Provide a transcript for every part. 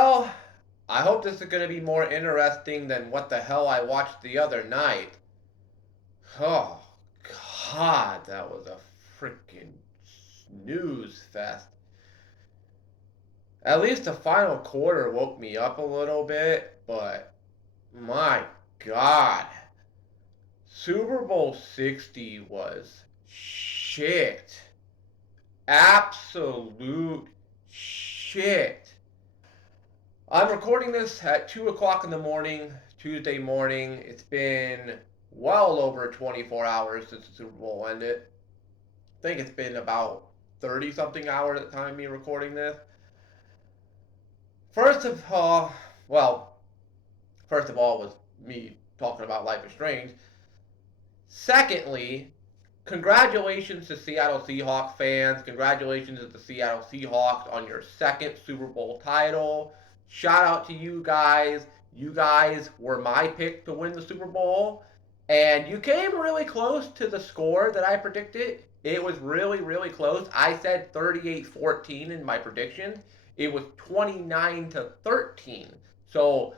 Well, I hope this is going to be more interesting than what the hell I watched the other night. Oh, God, that was a freaking snooze fest. At least the final quarter woke me up a little bit, but my God. Super Bowl 60 was shit. Absolute shit. I'm recording this at 2 o'clock in the morning, Tuesday morning. It's been well over 24 hours since the Super Bowl ended. I think it's been about 30 something hours at the time of me recording this. First of all, well, first of all was me talking about Life is Strange. Secondly, congratulations to Seattle Seahawks fans. Congratulations to the Seattle Seahawks on your second Super Bowl title. Shout out to you guys. You guys were my pick to win the Super Bowl. And you came really close to the score that I predicted. It was really, really close. I said 38-14 in my prediction. It was 29-13. So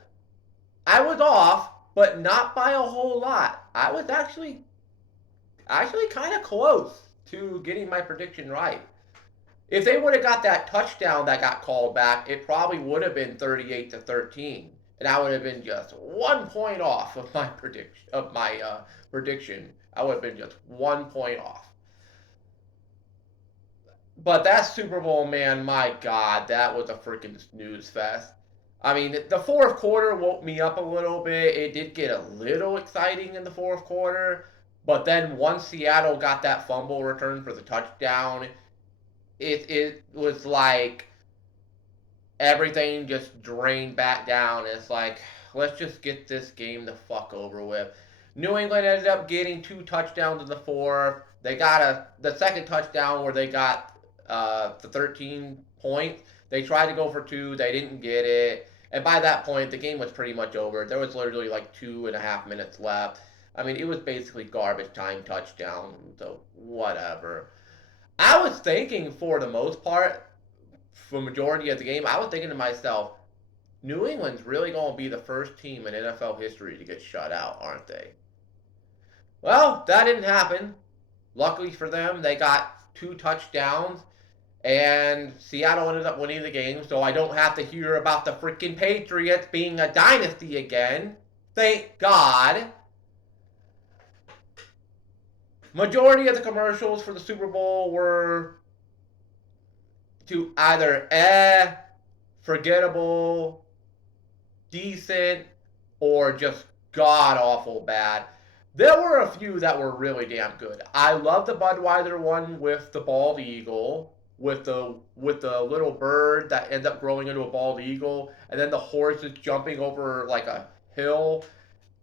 I was off, but not by a whole lot. I was actually kind of close to getting my prediction right. If they would have got that touchdown that got called back, it probably would have been 38-13, and I would have been just 1 point off of my prediction. I would have been just 1 point off. But that Super Bowl, man, my God, that was a freaking snooze fest. I mean, the fourth quarter woke me up a little bit. It did get a little exciting in the fourth quarter, but then once Seattle got that fumble return for the touchdown, it was like everything just drained back down. It's like, let's just get this game the fuck over with. New England ended up getting 2 touchdowns in the fourth. They got the second touchdown where they got the 13 points. They tried to go for two. They didn't get it. And by that point, the game was pretty much over. There was literally like 2.5 minutes left. I mean, it was basically garbage time touchdown. So whatever. I was thinking for the most part, for majority of the game, I was thinking to myself, New England's really going to be the first team in NFL history to get shut out, aren't they? Well, that didn't happen. Luckily for them, they got 2 touchdowns, and Seattle ended up winning the game, so I don't have to hear about the freaking Patriots being a dynasty again. Thank God. Majority of the commercials for the Super Bowl were to either forgettable, decent, or just god awful bad. There were a few that were really damn good. I love the Budweiser one with the bald eagle, with the little bird that ends up growing into a bald eagle, and then the horse is jumping over like a hill,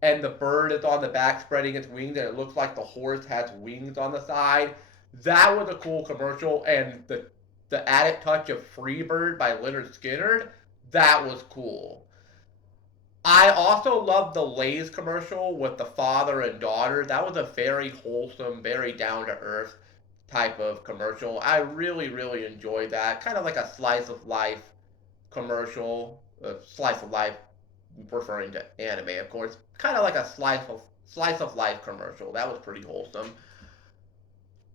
and the bird is on the back spreading its wings, and it looks like the horse has wings on the side. That was a cool commercial, and the added touch of Freebird by Lynyrd Skynyrd, that was cool. I also loved the Lay's commercial with the father and daughter. That was a very wholesome, very down to earth type of commercial. I really, really enjoyed that. Kind of like a slice of life commercial. Slice of life, referring to anime, of course. Kind of like a slice of life commercial. That was pretty wholesome.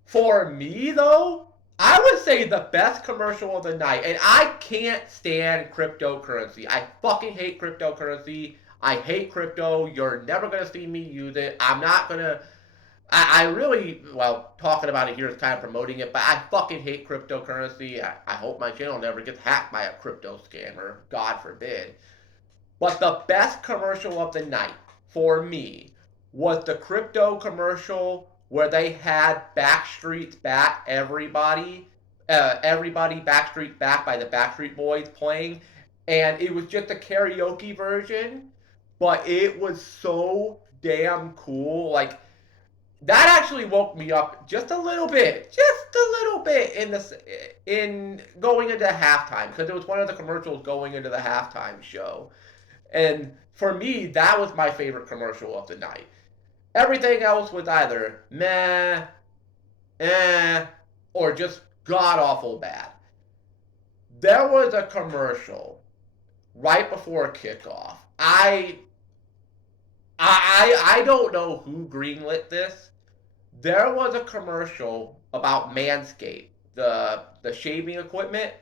For me, though, I would say the best commercial of the night, and I can't stand cryptocurrency. I fucking hate cryptocurrency. I hate crypto. You're never going to see me use it. I'm not going to. I really, well, talking about it here is kind of promoting it, but I fucking hate cryptocurrency. I hope my channel never gets hacked by a crypto scammer. God forbid. But the best commercial of the night for me was the crypto commercial where they had Backstreet's Back everybody Backstreet Back by the Backstreet Boys playing, and it was just a karaoke version, but it was so damn cool. Like that actually woke me up just a little bit in going into halftime because it was one of the commercials going into the halftime show. And for me, that was my favorite commercial of the night. Everything else was either meh, eh, or just god awful bad. There was a commercial right before kickoff. I don't know who greenlit this. There was a commercial about Manscaped, the shaving equipment,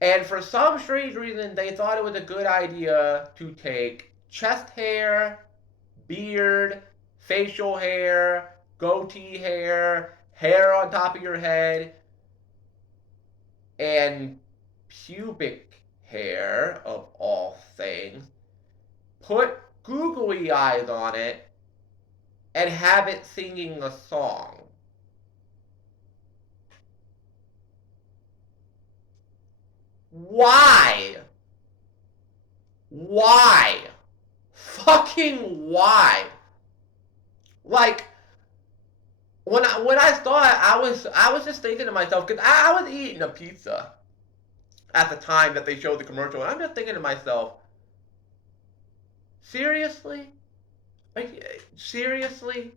and for some strange reason, they thought it was a good idea to take chest hair, beard, facial hair, goatee hair, hair on top of your head, and pubic hair, of all things, put googly eyes on it, and have it singing a song. Why? Why? Fucking why? Like, when I saw it, I was just thinking to myself, because I was eating a pizza at the time that they showed the commercial, and I'm just thinking to myself, seriously? Like, seriously?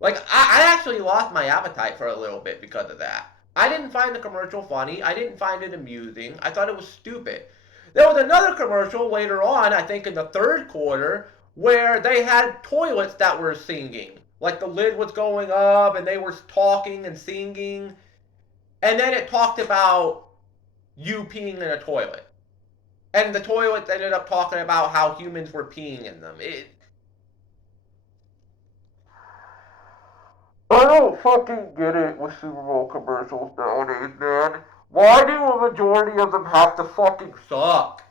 Like, I actually lost my appetite for a little bit because of that. I didn't find the commercial funny. I didn't find it amusing. I thought it was stupid. There was another commercial later on, I think in the third quarter, where they had toilets that were singing. Like the lid was going up and they were talking and singing. And then it talked about you peeing in a toilet. And the toilets ended up talking about how humans were peeing in them. I don't fucking get it with Super Bowl commercials nowadays, man. Why do a majority of them have to fucking suck?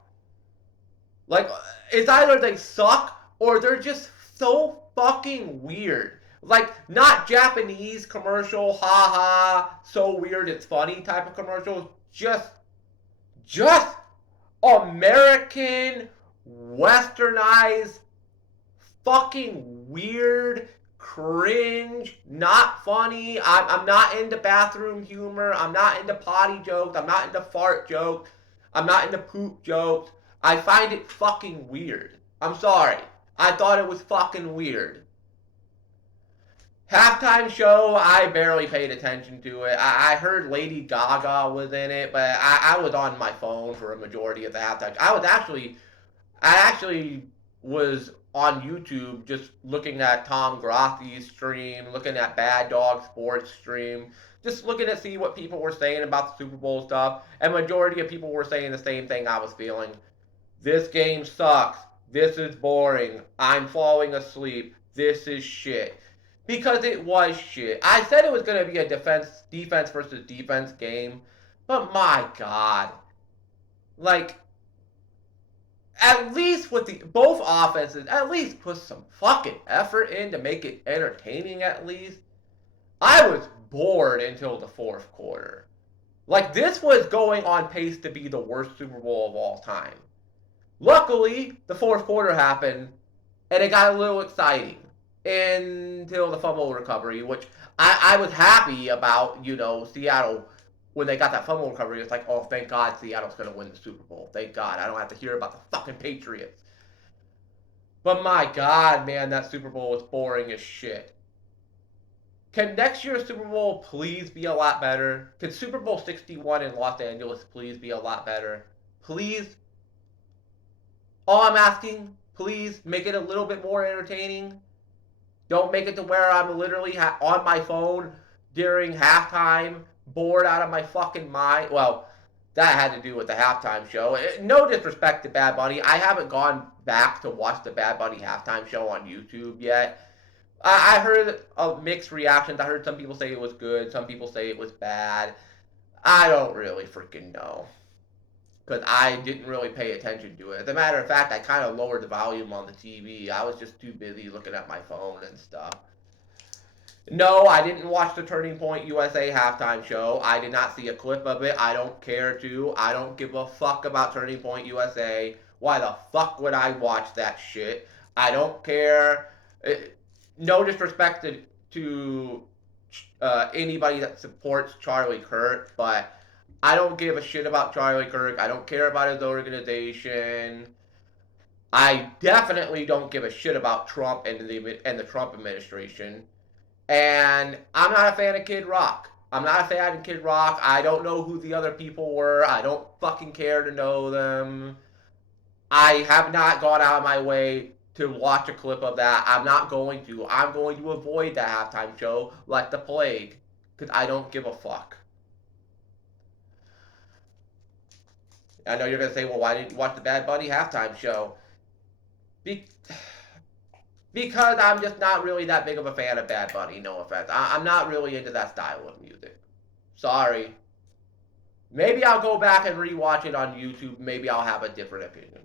Like, it's either they suck or they're just so fucking weird. Like, not Japanese commercial, haha, so weird it's funny type of commercials. Just American, westernized, fucking weird, cringe, not funny. I'm not into bathroom humor. I'm not into potty jokes. I'm not into fart jokes. I'm not into poop jokes. I find it fucking weird. I'm sorry. I thought it was fucking weird. Halftime show, I barely paid attention to it. I heard Lady Gaga was in it, but I was on my phone for a majority of the halftime. I actually was on YouTube just looking at Tom Grossi's stream, looking at Bad Dog Sports stream, just looking to see what people were saying about the Super Bowl stuff. And majority of people were saying the same thing I was feeling. This game sucks. This is boring. I'm falling asleep. This is shit. Because it was shit. I said it was going to be a defense versus defense game, but my god. Like, at least with the both offenses, at least put some fucking effort in to make it entertaining at least. I was bored until the fourth quarter. Like, this was going on pace to be the worst Super Bowl of all time. Luckily, the fourth quarter happened, and it got a little exciting until the fumble recovery, which I was happy about, Seattle. When they got that fumble recovery, it's like, oh, thank God Seattle's going to win the Super Bowl. Thank God. I don't have to hear about the fucking Patriots. But my God, man, that Super Bowl was boring as shit. Can next year's Super Bowl please be a lot better? Can Super Bowl 61 in Los Angeles please be a lot better? Please? All I'm asking, please make it a little bit more entertaining. Don't make it to where I'm literally on my phone during halftime, bored out of my fucking mind. Well, that had to do with the halftime show. No disrespect to Bad Bunny. I haven't gone back to watch the Bad Bunny halftime show on YouTube yet. I heard mixed reactions. I heard some people say it was good, some people say it was bad. I don't really freaking know. Because I didn't really pay attention to it. As a matter of fact, I kind of lowered the volume on the TV. I was just too busy looking at my phone and stuff. No, I didn't watch the Turning Point USA halftime show. I did not see a clip of it. I don't care to. I don't give a fuck about Turning Point USA. Why the fuck would I watch that shit? I don't care. No disrespect to anybody that supports Charlie Kirk, but I don't give a shit about Charlie Kirk. I don't care about his organization. I definitely don't give a shit about Trump and the Trump administration. And I'm not a fan of Kid Rock. I'm not a fan of Kid Rock. I don't know who the other people were. I don't fucking care to know them. I have not gone out of my way to watch a clip of that. I'm not going to. I'm going to avoid that halftime show like the plague. Because I don't give a fuck. I know you're going to say, well, why didn't you watch the Bad Bunny halftime show? Be- because I'm just not really that big of a fan of Bad Bunny, no offense. I'm not really into that style of music. Sorry. Maybe I'll go back and rewatch it on YouTube. Maybe I'll have a different opinion.